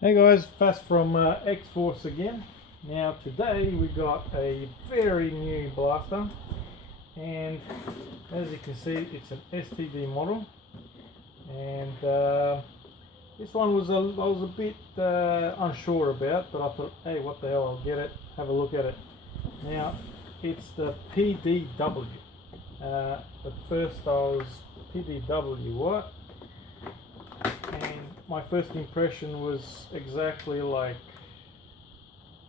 Hey guys, Fast from X-Force again. Now today we got a very new blaster, and as you can see it's an STD model, and this one I was a bit unsure about, but I thought, hey, what the hell, I'll get it, have a look at it. Now it's the PDW. At first I was PDW what? And my first impression was exactly like,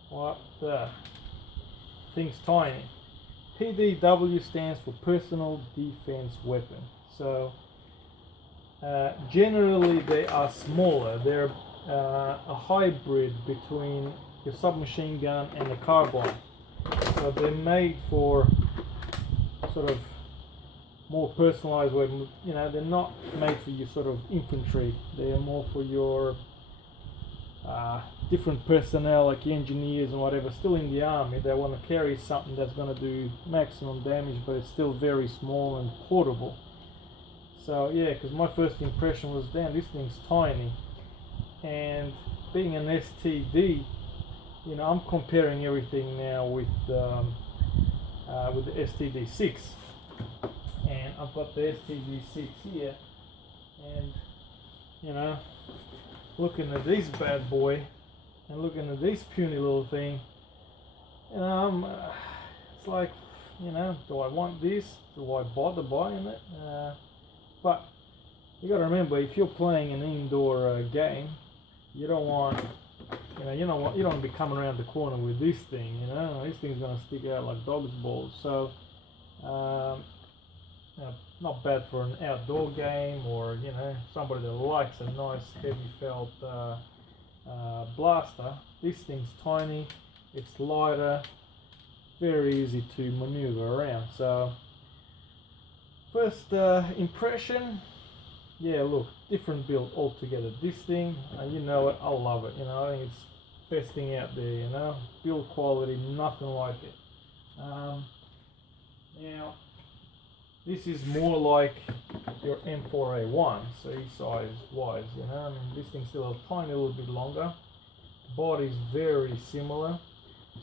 what the thing's tiny. PDW stands for Personal Defense Weapon. So generally they are smaller. They're a hybrid between your submachine gun and a carbine. So they're made for sort of more personalized weapon. You know, they're not made for your sort of infantry. They're more for your different personnel, like engineers and whatever, still in the army. They want to carry something that's going to do maximum damage, but it's still very small and portable. So yeah, because my first impression was, damn, this thing's tiny. And being an STD, you know, I'm comparing everything now with the STD6. And I've got the STD6 here, and you know, looking at this bad boy and looking at this puny little thing, you know, it's like, you know, do I want this? Do I bother buying it? But you got to remember, if you're playing an indoor game, you don't want, you don't want to be coming around the corner with this thing. You know, this thing's gonna stick out like dog's balls. So. Not bad for an outdoor game, or you know, somebody that likes a nice heavy felt blaster. This thing's tiny, it's lighter, very easy to maneuver around. So first impression, yeah, look, different build altogether. This thing, you know it, I love it. You know, I think it's best thing out there. You know, build quality, nothing like it. Now, this is more like your M4A1, so size wise, you know. I mean, this thing's still a tiny little bit longer. Body's very similar,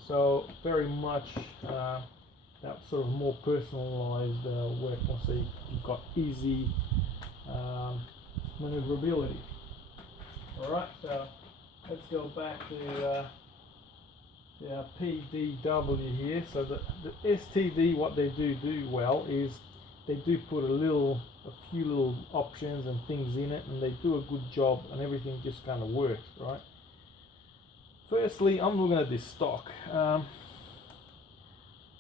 so very much that sort of more personalized weapon. So you've got easy maneuverability. Alright, so let's go back to PDW here. So the STD, what they do well is they do put a few little options and things in it, and they do a good job, and everything just kind of works, right? Firstly, I'm looking at this stock.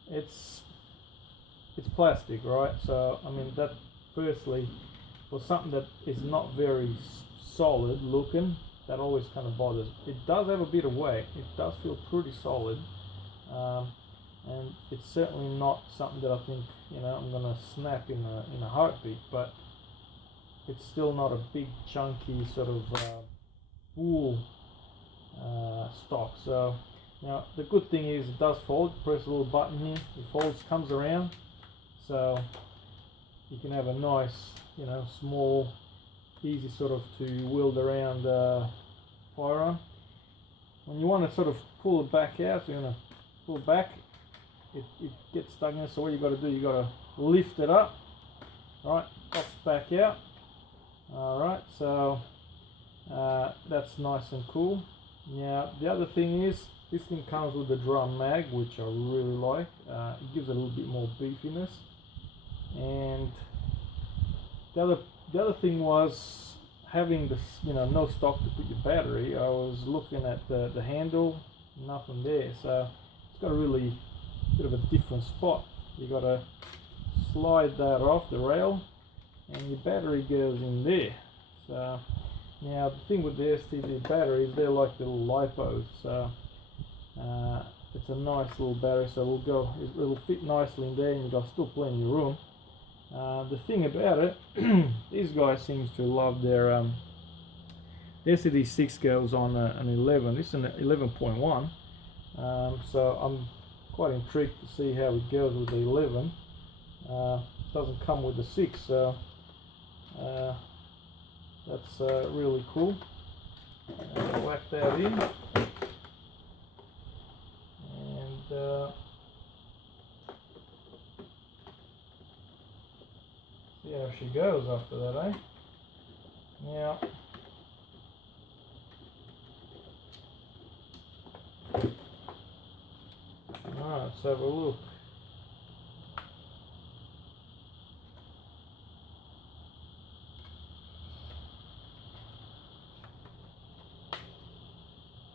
It's plastic, right? So I mean, that firstly, for something that is not very solid looking, that always kind of bothers. It does have a bit of weight. It does feel pretty solid. And it's certainly not something that I think, you know, I'm gonna snap in a heartbeat, but it's still not a big chunky sort of wool stock. So now the good thing is it does fold. Press a little button here, it folds, comes around, so you can have a nice, you know, small, easy sort of to wield around firearm. When you want to sort of pull it back out, you're gonna pull back. It gets stuck in there, so what you got to do, you got to lift it up, right, pops back out. Alright, so that's nice and cool. Now the other thing is, this thing comes with the drum mag, which I really like. It gives it a little bit more beefiness. And the other thing was having this, you know, no stock to put your battery. I was looking at the handle, nothing there, so it's got a really bit of a different spot. You got to slide that off the rail, and your battery goes in there. So now the thing with the STD batteries, they're like little lipos. So it's a nice little battery, so it'll fit nicely in there, and you've got still plenty of room. The thing about it, these guys seem to love their the STD6 goes on an 11. This is an 11.1. So I'm quite intrigued to see how it goes with the 11. Doesn't come with the 6, so that's really cool. Whack that in, and see how she goes after that, eh? Now, alright, let's have a look.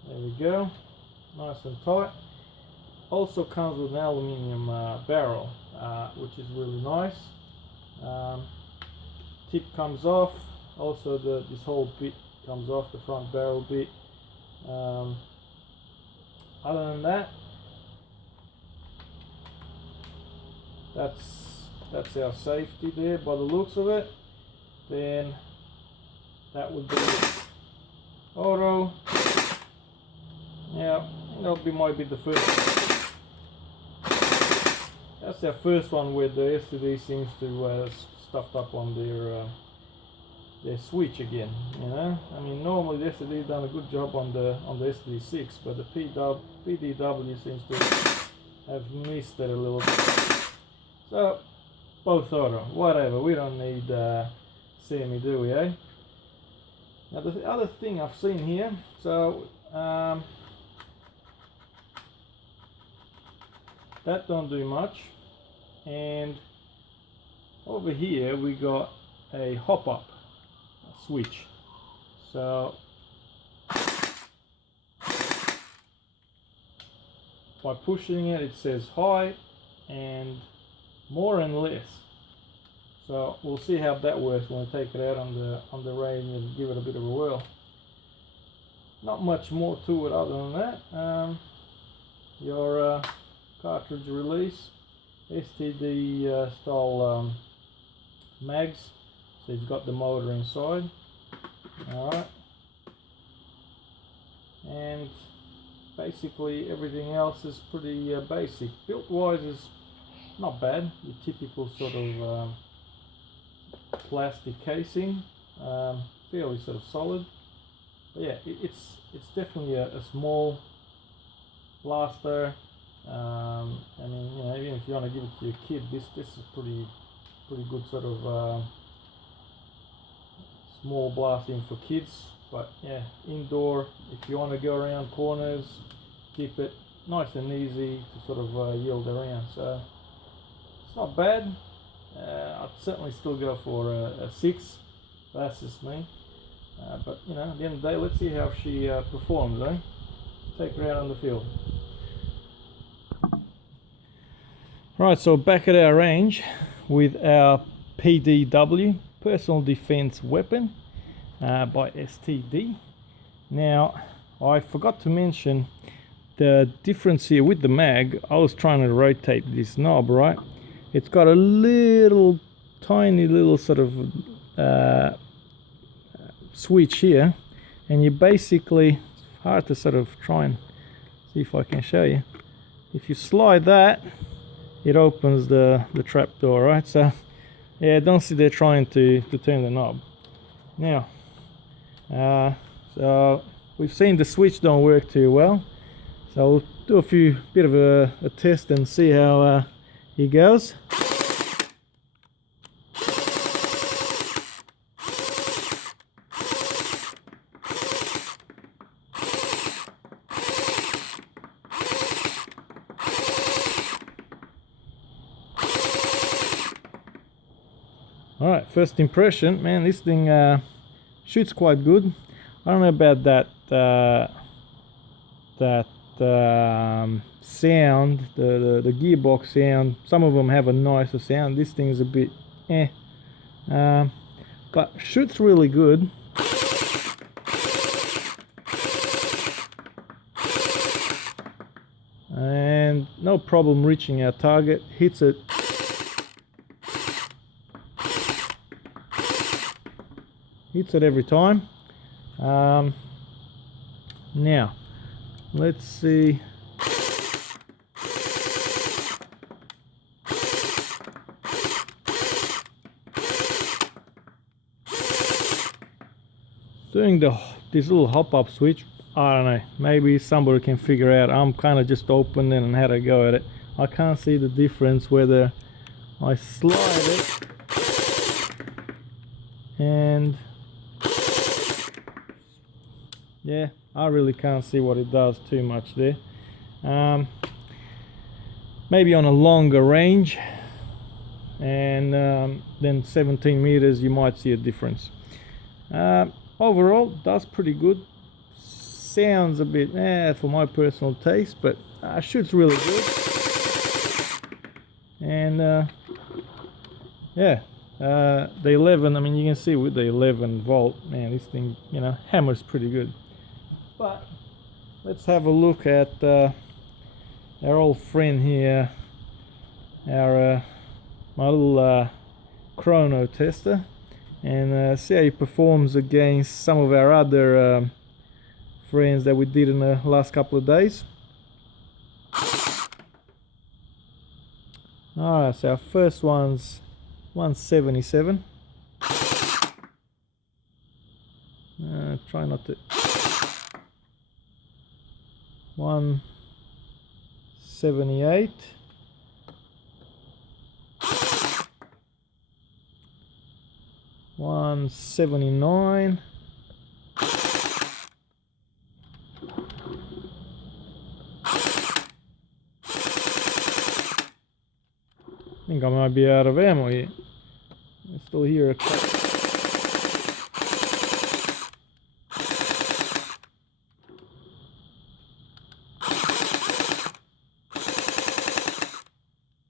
There we go, nice and tight. Also comes with an aluminium barrel, which is really nice. Tip comes off. Also, this whole bit comes off, the front barrel bit. Other than that, that's our safety there by the looks of it. Then that would be auto. Yeah, might be the first. That's our first one where the STD seems to stuffed up on their switch again. You know, I mean, normally the STD done a good job on the STD6, but the PDW seems to have missed it a little bit. So both auto, whatever. We don't need semi, do we? Eh? Now the other thing I've seen here, so that don't do much, and over here we got a hop up switch. So by pushing it, it says high and more and less. So we'll see how that works when we take it out on the range and give it a bit of a whirl. Not much more to it other than that. Your cartridge release, STD style mags, so you've got the motor inside. Alright, and basically everything else is pretty basic. Built wise is not bad, your typical sort of plastic casing, fairly sort of solid. But yeah, it's definitely a small blaster. I mean, you know, even if you want to give it to your kid, this is pretty good sort of small blasting for kids. But yeah, indoor, if you want to go around corners, keep it nice and easy to sort of yield around. So it's not bad. I'd certainly still go for a 6. That's just me. But you know, at the end of the day, let's see how she performs. Eh? Take her out on the field. Right, so back at our range with our PDW, Personal Defense Weapon, by STD. Now, I forgot to mention the difference here with the mag. I was trying to rotate this knob, right? It's got a little, tiny little sort of switch here, and you basically, hard to sort of try and see if I can show you. If you slide that, it opens the trap door, right? So yeah, don't sit there trying to turn the knob. Now, so we've seen the switch don't work too well, so we'll do a bit of a test and see how it goes. Alright, first impression, man, this thing shoots quite good. I don't know about that sound, the gearbox sound. Some of them have a nicer sound. This thing's a bit but shoots really good. And no problem reaching our target. Hits it every time. Now let's see. doing this little hop-up switch, I don't know, maybe somebody can figure out. I'm kind of just opening and had a go at it. I can't see the difference whether I slide it and yeah, I really can't see what it does too much there. Maybe on a longer range and then 17 meters you might see a difference. Overall does pretty good. Sounds a bit for my personal taste, but shoots really good. And yeah, the 11, I mean, you can see with the 11 volt, man, this thing, you know, hammers pretty good. But let's have a look at our old friend here, our my little Chrono Tester, and see how he performs against some of our other friends that we did in the last couple of days. Alright, so our first one's 177. Try not to. 178. 179. I think I might be out of ammo here. I still hear a click.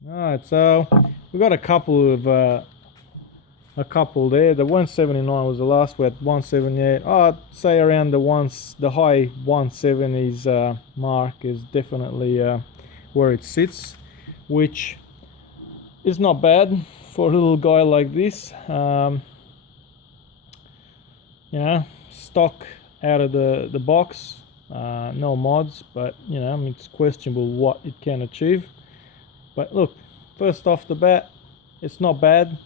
Alright, so we got a couple there. The 179 was the last. We had 178. I'd say around the high 170s mark is definitely where it sits, which is not bad for a little guy like this. You know, stock out of the box, no mods, but you know, I mean, it's questionable what it can achieve. But look, first off the bat, it's not bad.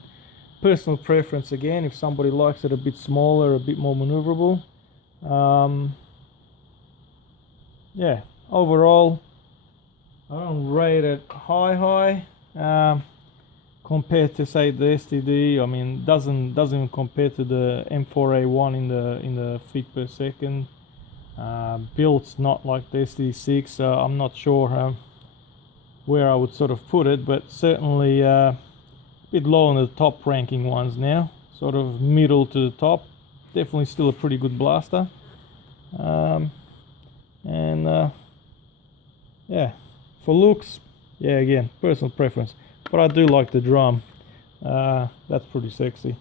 Personal preference again, if somebody likes it a bit smaller, a bit more maneuverable. Yeah, overall I don't rate it high. Compared to say the STD, I mean, doesn't even compare to the M4A1 in the feet per second. Build's not like the STD6, so I'm not sure where I would sort of put it, but certainly a bit low on the top ranking ones now, sort of middle to the top. Definitely still a pretty good blaster. Yeah, for looks, yeah, again, personal preference. But I do like the drum. That's pretty sexy.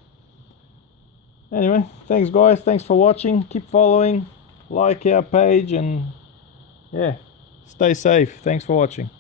Anyway, thanks guys, thanks for watching. Keep following, like our page, and yeah, stay safe. Thanks for watching.